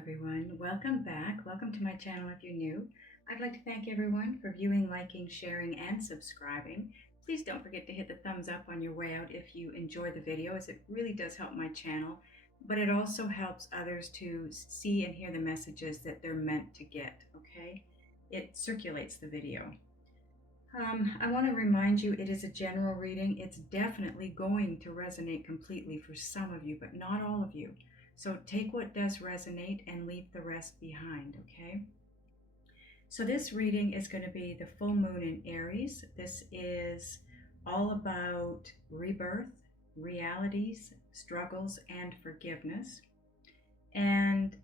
everyone. Welcome back. Welcome to my channel if you're new. I'd like to thank everyone for viewing, liking, sharing, and subscribing. Please don't forget to hit the thumbs up on your way out if you enjoy the video, as it really does help my channel, but it also helps others to see and hear the messages that they're meant to get, okay? It circulates the video. I want to remind you, it is a general reading. It's definitely going to resonate completely for some of you, but not all of you. So take what does resonate and leave the rest behind, okay? So this reading is going to be the full moon in Aries. This is all about rebirth, realities, struggles, and forgiveness. And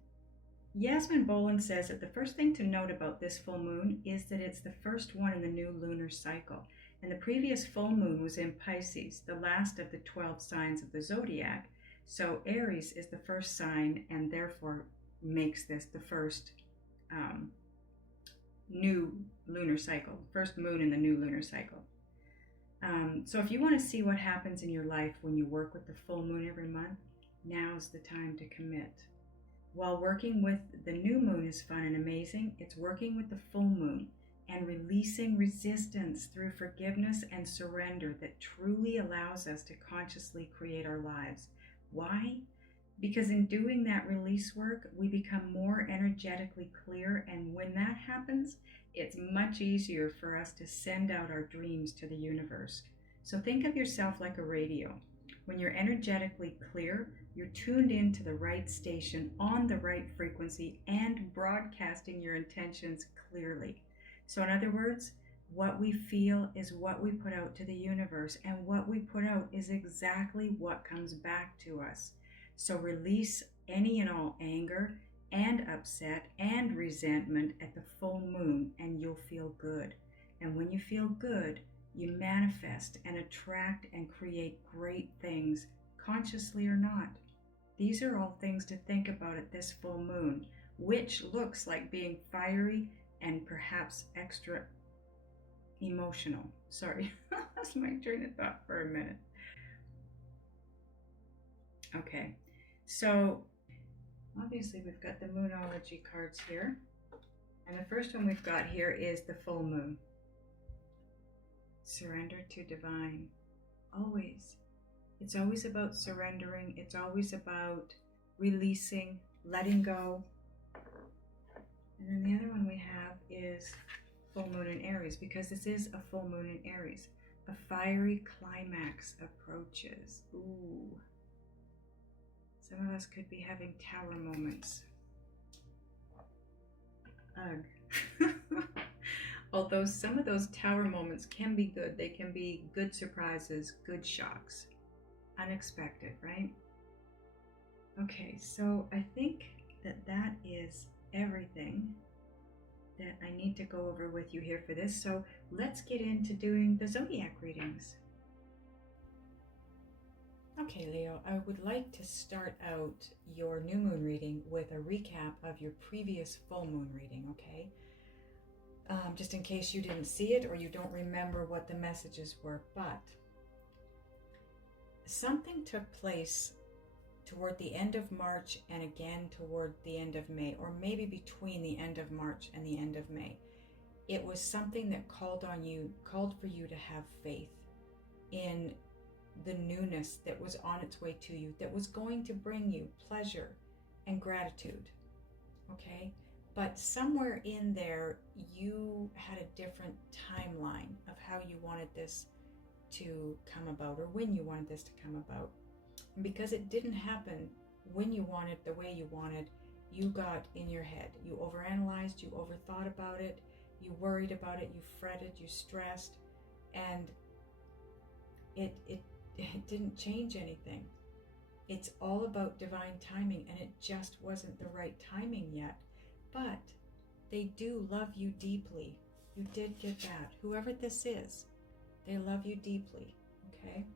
Yasmin Boland says that the first thing to note about this full moon is that it's the first one in the new lunar cycle. And the previous full moon was in Pisces, the last of the 12 signs of the zodiac. So Aries is the first sign and therefore makes this the first new lunar cycle, first moon in the new lunar cycle. So if you want to see what happens in your life when you work with the full moon every month, now's the time to commit. While working with the new moon is fun and amazing, it's working with the full moon and releasing resistance through forgiveness and surrender that truly allows us to consciously create our lives. Why? Because in doing that release work, we become more energetically clear, and when that happens, it's much easier for us to send out our dreams to the universe. So think of yourself like a radio. When you're energetically clear, you're tuned into the right station on the right frequency and broadcasting your intentions clearly. So in other words, what we feel is what we put out to the universe, and what we put out is exactly what comes back to us. So release any and all anger and upset and resentment at the full moon, and you'll feel good. And when you feel good, you manifest and attract and create great things, consciously or not. These are all things to think about at this full moon, which looks like being fiery and perhaps extra emotional. Sorry, that's my train of thought for a minute. Okay, so obviously we've got the Moonology cards here. And the first one we've got here is the full moon. Surrender to divine. Always. It's always about surrendering. It's always about releasing, letting go. And then the other one we have is full moon in Aries, because this is a full moon in Aries. A fiery climax approaches. Ooh. Some of us could be having tower moments. Ugh. Although some of those tower moments can be good. They can be good surprises, good shocks. Unexpected, right? Okay, so I think that is everything that I need to go over with you here for this. So let's get into doing the zodiac readings. Okay, Leo, I would like to start out your new moon reading with a recap of your previous full moon reading, okay? Just in case you didn't see it or you don't remember what the messages were, but something took place toward the end of March and again toward the end of May, or maybe between the end of March and the end of May. It was something that called for you to have faith in the newness that was on its way to you, that was going to bring you pleasure and gratitude, okay? But somewhere in there, you had a different timeline of how you wanted this to come about, or when you wanted this to come about. And because it didn't happen when you wanted, the way you wanted, you got in your head. You overanalyzed, you overthought about it, you worried about it, you fretted, you stressed, and it didn't change anything. It's all about divine timing, and it just wasn't the right timing yet. But they do love you deeply. You did get that. Whoever this is, they love you deeply, okay?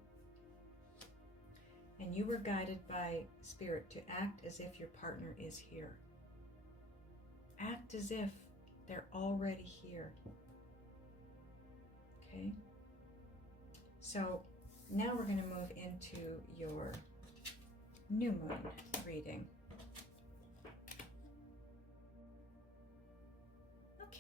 And you were guided by Spirit to act as if your partner is here. Act as if they're already here, okay? So now we're going to move into your new moon reading.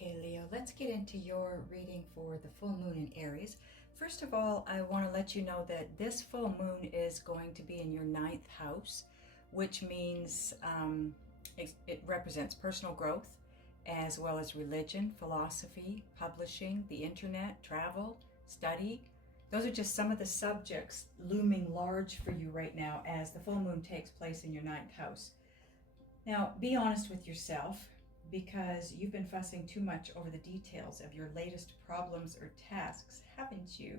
Okay, Leo, let's get into your reading for the full moon in Aries. First of all, I want to let you know that this full moon is going to be in your 9th house, which means it represents personal growth, as well as religion, philosophy, publishing, the internet, travel, study. Those are just some of the subjects looming large for you right now as the full moon takes place in your 9th house. Now, be honest with yourself, because you've been fussing too much over the details of your latest problems or tasks, haven't you?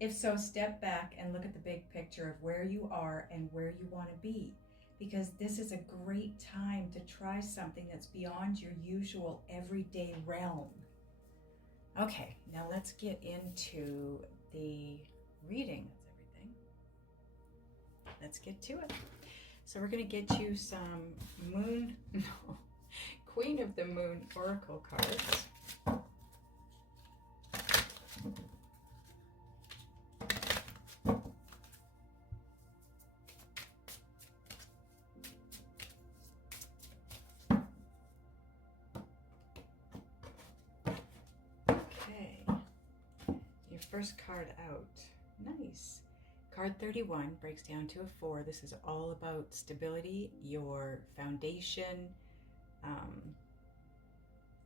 If so, step back and look at the big picture of where you are and where you want to be, because this is a great time to try something that's beyond your usual everyday realm. Okay, now let's get into the reading. That's everything. Let's get to it. So we're going to get you some Queen of the Moon Oracle cards. Okay, your first card out. Nice. Card 31 breaks down to a 4. This is all about stability, your foundation,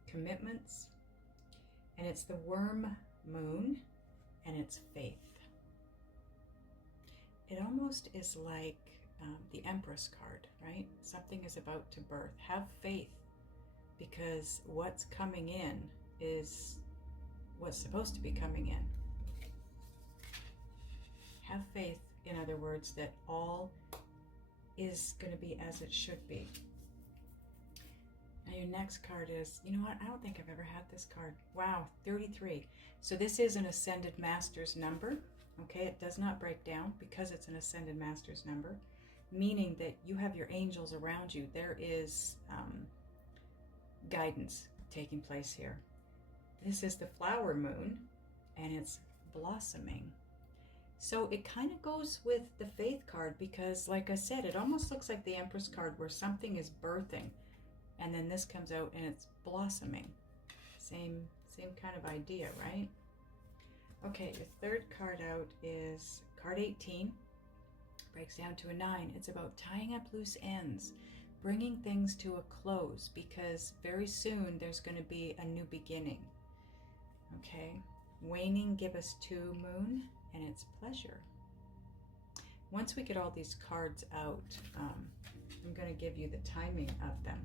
commitments, and it's the worm moon, and it's faith. It almost is like the Empress card, right? Something is about to birth. Have faith, because what's coming in is what's supposed to be coming in. Have faith, in other words, that all is going to be as it should be. Now your next card is, you know what, I don't think I've ever had this card. Wow, 33. So this is an Ascended Master's number. Okay, it does not break down because it's an Ascended Master's number, meaning that you have your angels around you. There is guidance taking place here. This is the flower moon, and it's blossoming. So it kind of goes with the faith card, because like I said, it almost looks like the Empress card where something is birthing, and then this comes out and it's blossoming. Same kind of idea, right? Okay, your third card out is card 18. Breaks down to a 9. It's about tying up loose ends, bringing things to a close, because very soon there's going to be a new beginning. Okay, waning gibbous 2 moon, and it's pleasure. Once we get all these cards out, I'm going to give you the timing of them.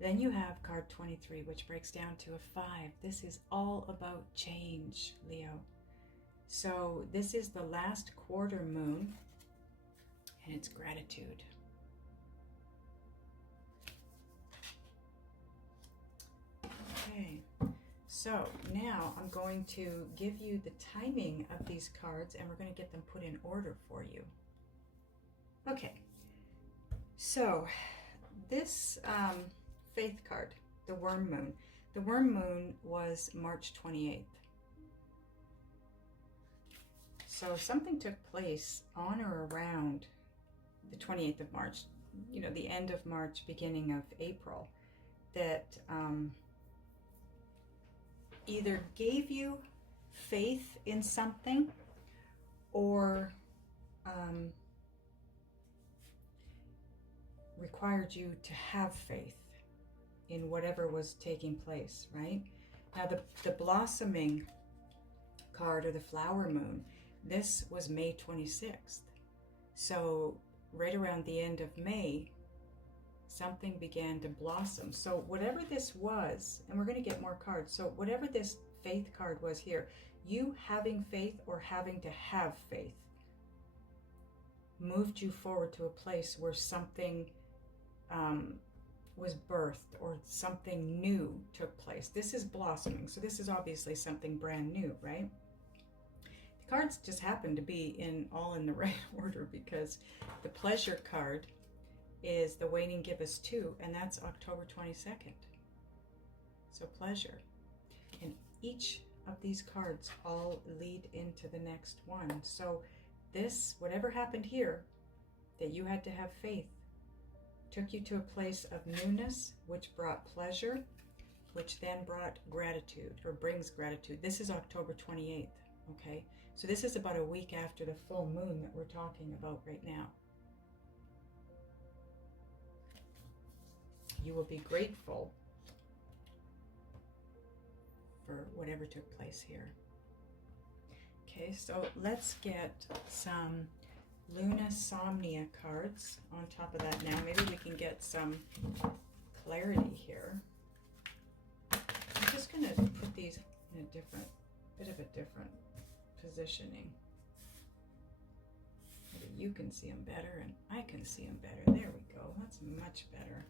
Then you have card 23, which breaks down to a 5. This is all about change, Leo. So this is the last quarter moon, and it's gratitude. Okay. So now I'm going to give you the timing of these cards, and we're going to get them put in order for you. Okay, so this faith card, the worm moon. The worm moon was March 28th. So something took place on or around the 28th of March, you know, the end of March, beginning of April, that either gave you faith in something or required you to have faith in whatever was taking place, right? Now the blossoming card, or the flower moon, this was May 26th. So right around the end of May, something began to blossom. So whatever this was, and we're going to get more cards, so whatever this faith card was here, you having faith or having to have faith moved you forward to a place where something was birthed, or something new took place. This is blossoming, so this is obviously something brand new, right? The cards just happen to be all in the right order, because the pleasure card is the waning gibbous 2, and that's October 22nd. So pleasure. And each of these cards all lead into the next one. So this, whatever happened here, that you had to have faith, took you to a place of newness, which brought pleasure, which then brought gratitude, or brings gratitude. This is October 28th, okay? So this is about a week after the full moon that we're talking about right now. You will be grateful for whatever took place here. Okay, so let's get some Lunasomnia cards on top of that now. Maybe we can get some clarity here. I'm just going to put these in a different, bit of a different positioning. Maybe you can see them better and I can see them better. There we go. That's much better.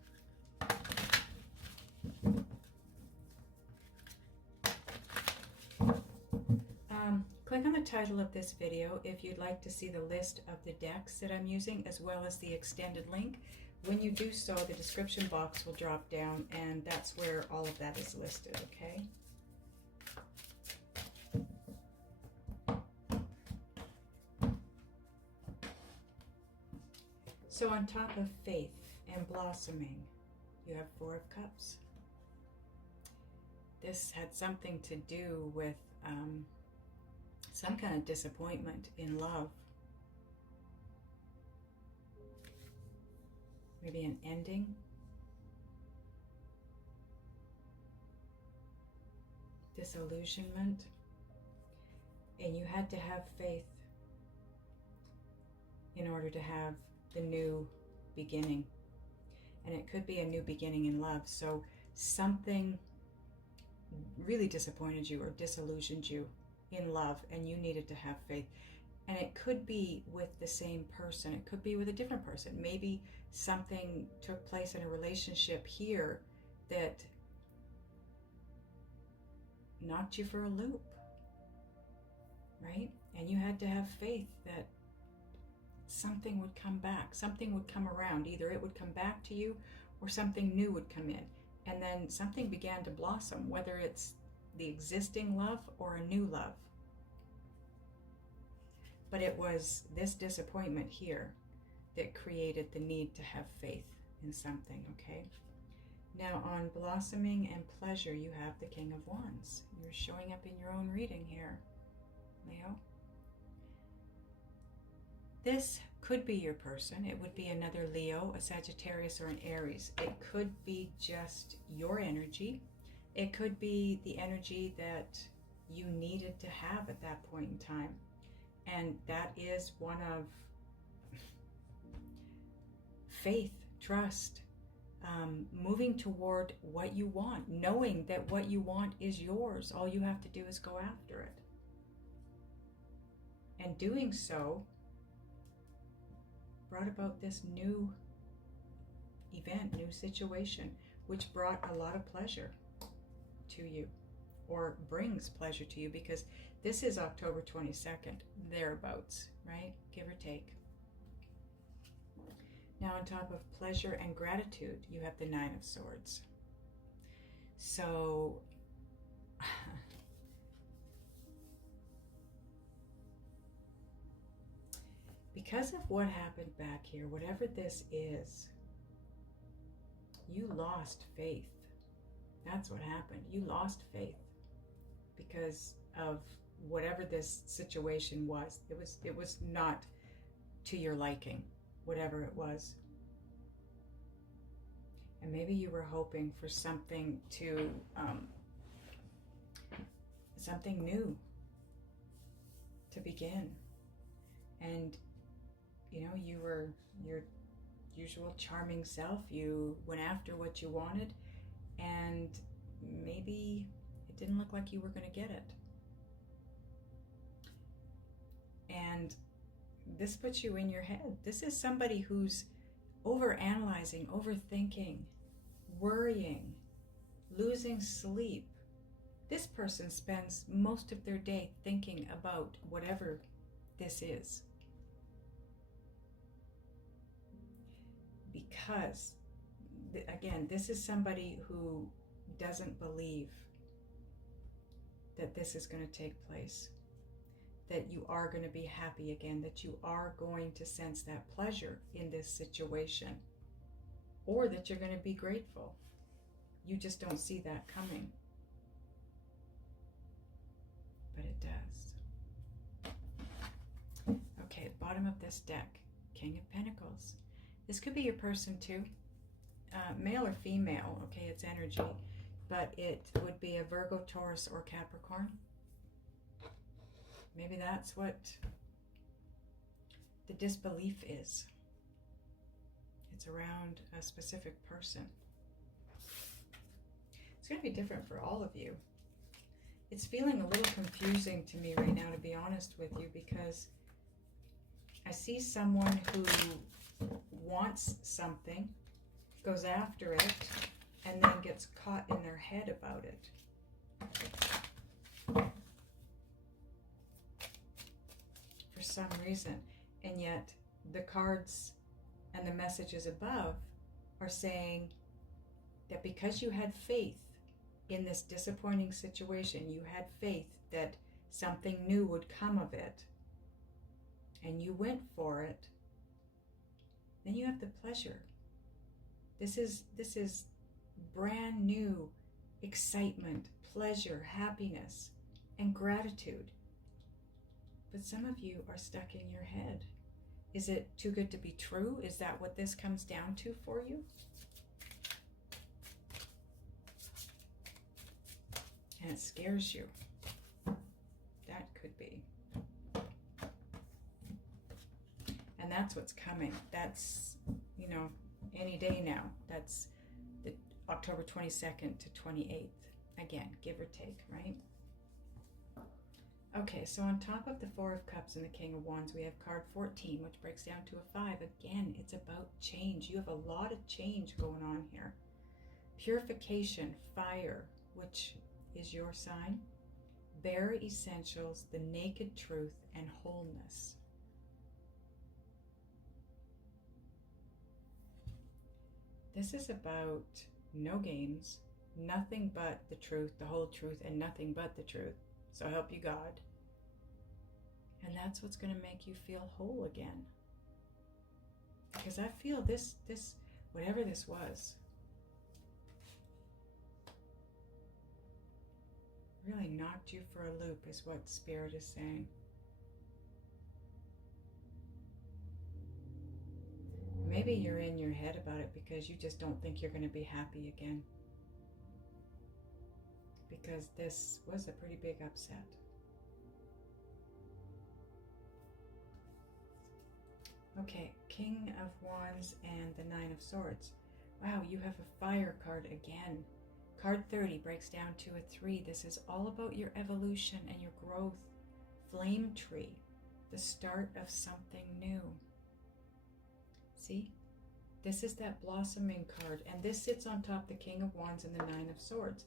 Click on the title of this video if you'd like to see the list of the decks that I'm using, as well as the extended link. When you do so, the description box will drop down, and that's where all of that is listed, okay? So on top of faith and blossoming, you have Four of Cups. This had something to do with some kind of disappointment in love. Maybe an ending. Disillusionment. And you had to have faith in order to have the new beginning. And it could be a new beginning in love. So something really disappointed you or disillusioned you in love, and you needed to have faith. And it could be with the same person, it could be with a different person. Maybe something took place in a relationship here that knocked you for a loop, right? And you had to have faith that something would come back, something would come around. Either it would come back to you or something new would come in. And then something began to blossom, whether it's the existing love or a new love. But it was this disappointment here that created the need to have faith in something, okay? Now on blossoming and pleasure, you have the King of Wands. You're showing up in your own reading here, Leo. This could be your person. It would be another Leo, a Sagittarius, or an Aries. It could be just your energy. It could be the energy that you needed to have at that point in time. And that is one of faith, trust, moving toward what you want, knowing that what you want is yours. All you have to do is go after it. And doing so brought about this new event, new situation, which brought a lot of pleasure to you, or brings pleasure to you, because this is October 22nd, thereabouts, right? Give or take. Now on top of pleasure and gratitude, you have the Nine of Swords. So because of what happened back here, whatever this is, you lost faith. That's what happened. You lost faith because of whatever this situation was. It was not to your liking, whatever it was. And maybe you were hoping for something to, something new to begin. And, you know, you were your usual charming self. You went after what you wanted, and maybe it didn't look like you were going to get it. And this puts you in your head. This is somebody who's overanalyzing, overthinking, worrying, losing sleep. This person spends most of their day thinking about whatever this is. Because, again, this is somebody who doesn't believe that this is going to take place, that you are going to be happy again, that you are going to sense that pleasure in this situation. or that you're going to be grateful. You just don't see that coming. But it does. Okay, bottom of this deck, King of Pentacles. This could be your person too. Male or female, okay, it's energy. But it would be a Virgo, Taurus, or Capricorn. Maybe that's what the disbelief is. It's around a specific person. It's going to be different for all of you. It's feeling a little confusing to me right now, to be honest with you, because I see someone who wants something, goes after it, and then gets caught in their head about it. For some reason. And yet the cards and the messages above are saying that because you had faith in this disappointing situation, you had faith that something new would come of it, and you went for it, then you have the pleasure. This is brand new excitement, pleasure, happiness, and gratitude. But some of you are stuck in your head. Is it too good to be true? Is that what this comes down to for you? And it scares you. That could be. And that's what's coming. That's, you know, any day now. That's the October 22nd to 28th. Again, give or take, right? Okay, so on top of the Four of Cups and the King of Wands, we have card 14, which breaks down to a 5. Again, it's about change. You have a lot of change going on here. Purification, fire, which is your sign. Bare essentials, the naked truth, and wholeness. This is about no games, nothing but the truth, the whole truth, and nothing but the truth. So help you God. And that's what's going to make you feel whole again. Because I feel this, whatever this was, really knocked you for a loop, is what Spirit is saying. Maybe you're in your head about it because you just don't think you're going to be happy again. Because this was a pretty big upset. Okay, King of Wands and the Nine of Swords. Wow, you have a fire card again. Card 30 breaks down to a 3. This is all about your evolution and your growth. Flame tree, the start of something new. See? This is that blossoming card, and this sits on top the King of Wands and the Nine of Swords.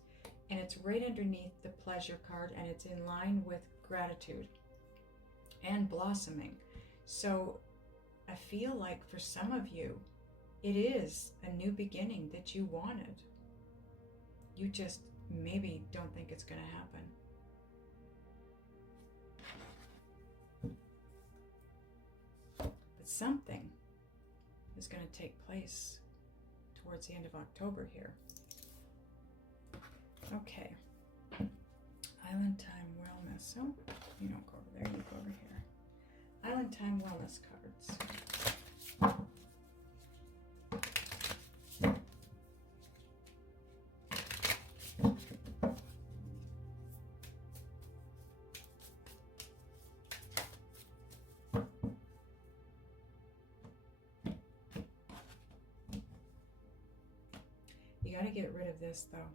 And it's right underneath the pleasure card, and it's in line with gratitude and blossoming. So I feel like for some of you, it is a new beginning that you wanted. You just maybe don't think it's going to happen. But something is going to take place towards the end of October here. Okay. Island Time Wellness. So you don't go over there, you go over here. Island Time Wellness cards. You got to get rid of this though.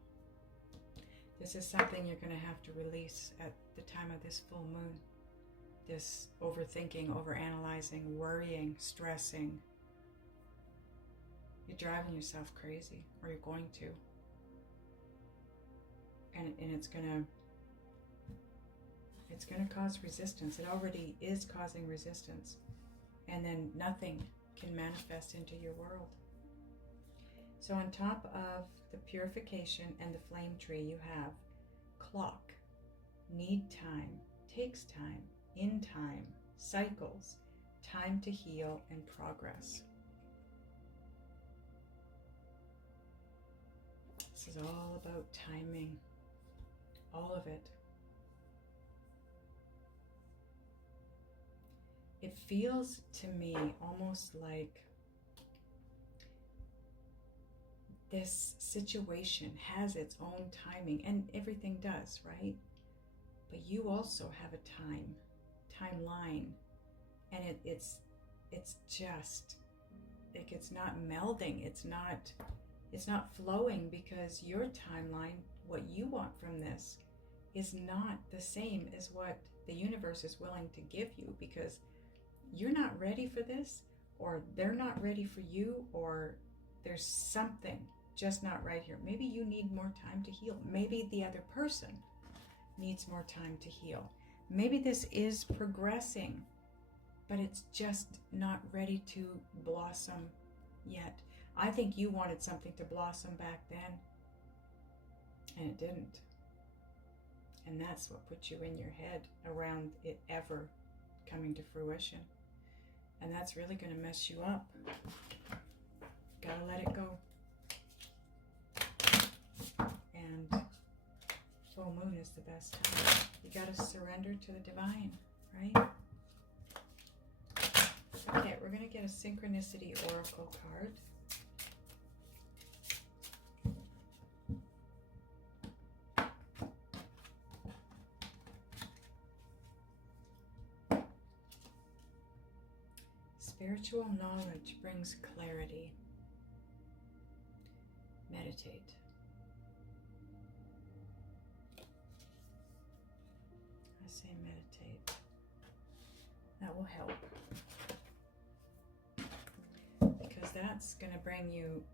This is something you're going to have to release at the time of this full moon. This overthinking, overanalyzing, worrying, stressing. You're driving yourself crazy, or you're going to. And it's going to cause resistance. It already is causing resistance. And then nothing can manifest into your world. So on top of the purification and the flame tree, you have clock, need time, takes time, in time, cycles, time to heal, and progress. is all about timing. All of it. It feels to me almost like this situation has its own timing, and everything does, right? But you also have a timeline, and it's just like it's not melding, it's not flowing, because your timeline, what you want from this, is not the same as what the universe is willing to give you, because you're not ready for this, or they're not ready for you, or there's something just not right here. Maybe you need more time to heal. Maybe the other person needs more time to heal. Maybe this is progressing, but it's just not ready to blossom yet. I think you wanted something to blossom back then, and it didn't. And that's what put you in your head around it ever coming to fruition. And that's really going to mess you up. Gotta let it go. And full moon is the best time. You gotta surrender to the divine, right? Okay, we're going to get a synchronicity oracle card. Spiritual knowledge brings clarity. Meditate. I say meditate. That will help. Because that's going to bring you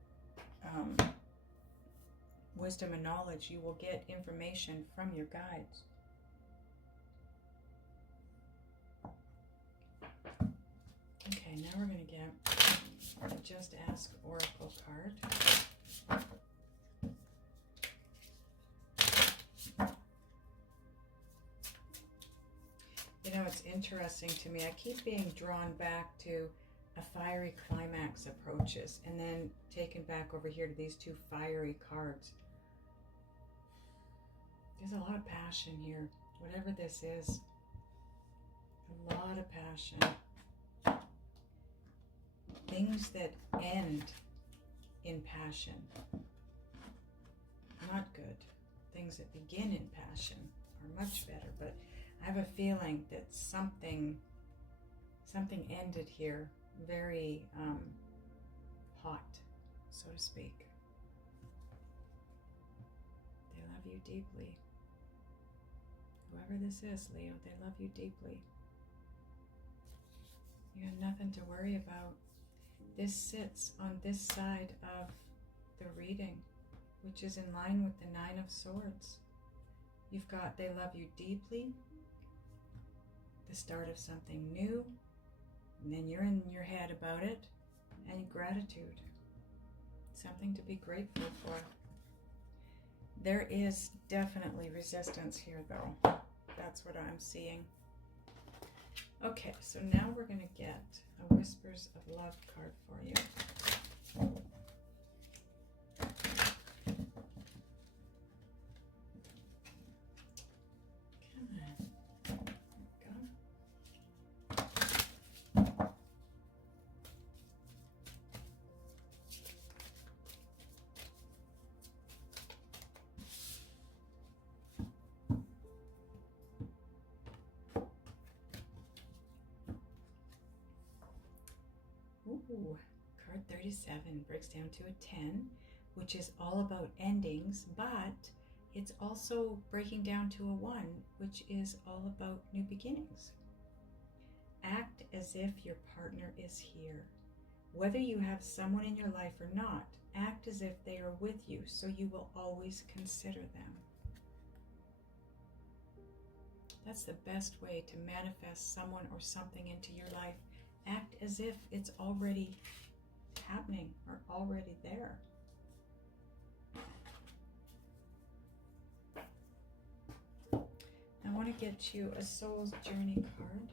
wisdom and knowledge. You will get information from your guides. Okay, now we're going to get a Just Ask Oracle card. You know, it's interesting to me. I keep being drawn back to a fiery climax approaches, and then taken back over here to these two fiery cards. There's a lot of passion here. Whatever this is, a lot of passion. Things that end in passion, not good. Things that begin in passion are much better, but I have a feeling that something ended here very hot, so to speak. They love you deeply. Whoever this is, Leo, they love you deeply. You have nothing to worry about. This sits on this side of the reading, which is in line with the Nine of Swords. You've got they love you deeply, the start of something new, and then you're in your head about it, and gratitude. Something to be grateful for. There is definitely resistance here, though. That's what I'm seeing. Okay, so now we're going to get a Whispers of Love card for you. Come on. There we go. Ooh, card 37 breaks down to a 10, which is all about endings, but it's also breaking down to a 1, which is all about new beginnings. Act as if your partner is here. Whether you have someone in your life or not, act as if they are with you, so you will always consider them. That's the best way to manifest someone or something into your life. Act as if it's already happening or already there. I want to get you a Soul's Journey card.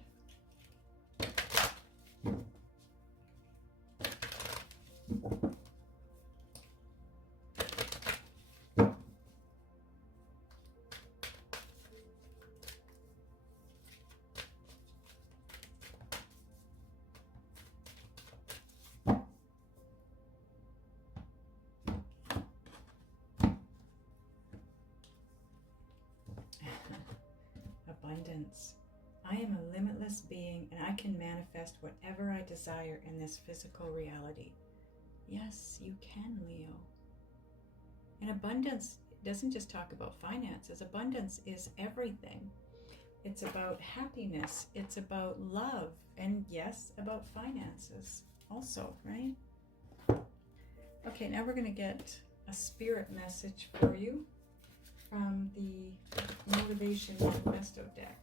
abundance. I am a limitless being and I can manifest whatever I desire in this physical reality. Yes, you can, Leo. And abundance doesn't just talk about finances. Abundance is everything. It's about happiness. It's about love. And yes, about finances also, right? Okay, now we're going to get a spirit message for you from the Motivation Manifesto deck.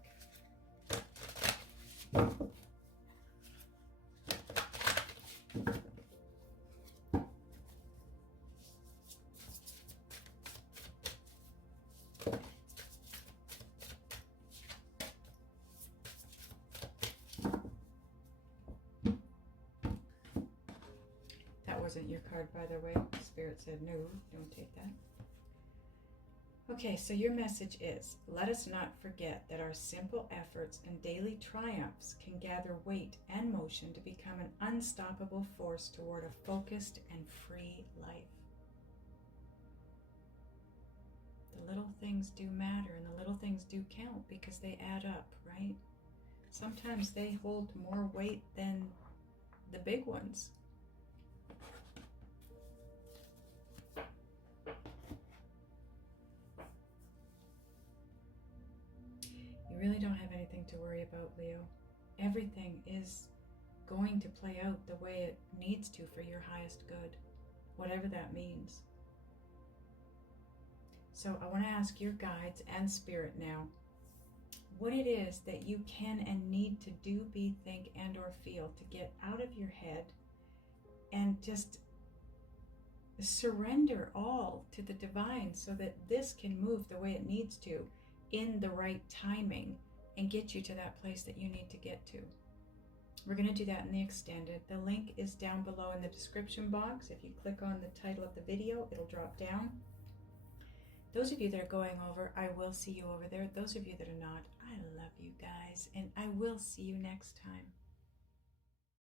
That wasn't your card, by the way. Spirit said, no, don't take that. Okay, so your message is, let us not forget that our simple efforts and daily triumphs can gather weight and motion to become an unstoppable force toward a focused and free life. The little things do matter and the little things do count because they add up, right? Sometimes they hold more weight than the big ones. You really don't have anything to worry about, Leo. Everything is going to play out the way it needs to for your highest good, whatever that means. So I want to ask your guides and spirit now what it is that you can and need to do, be, think, and or feel to get out of your head and just surrender all to the divine so that this can move the way it needs to in the right timing and get you to that place that you need to get to. We're going to do that in the extended. The link is down below in the description box. If you click on the title of the video, it'll drop down. Those of you that are going over, I will see you over there. Those of you that are not, I love you guys, and I will see you next time.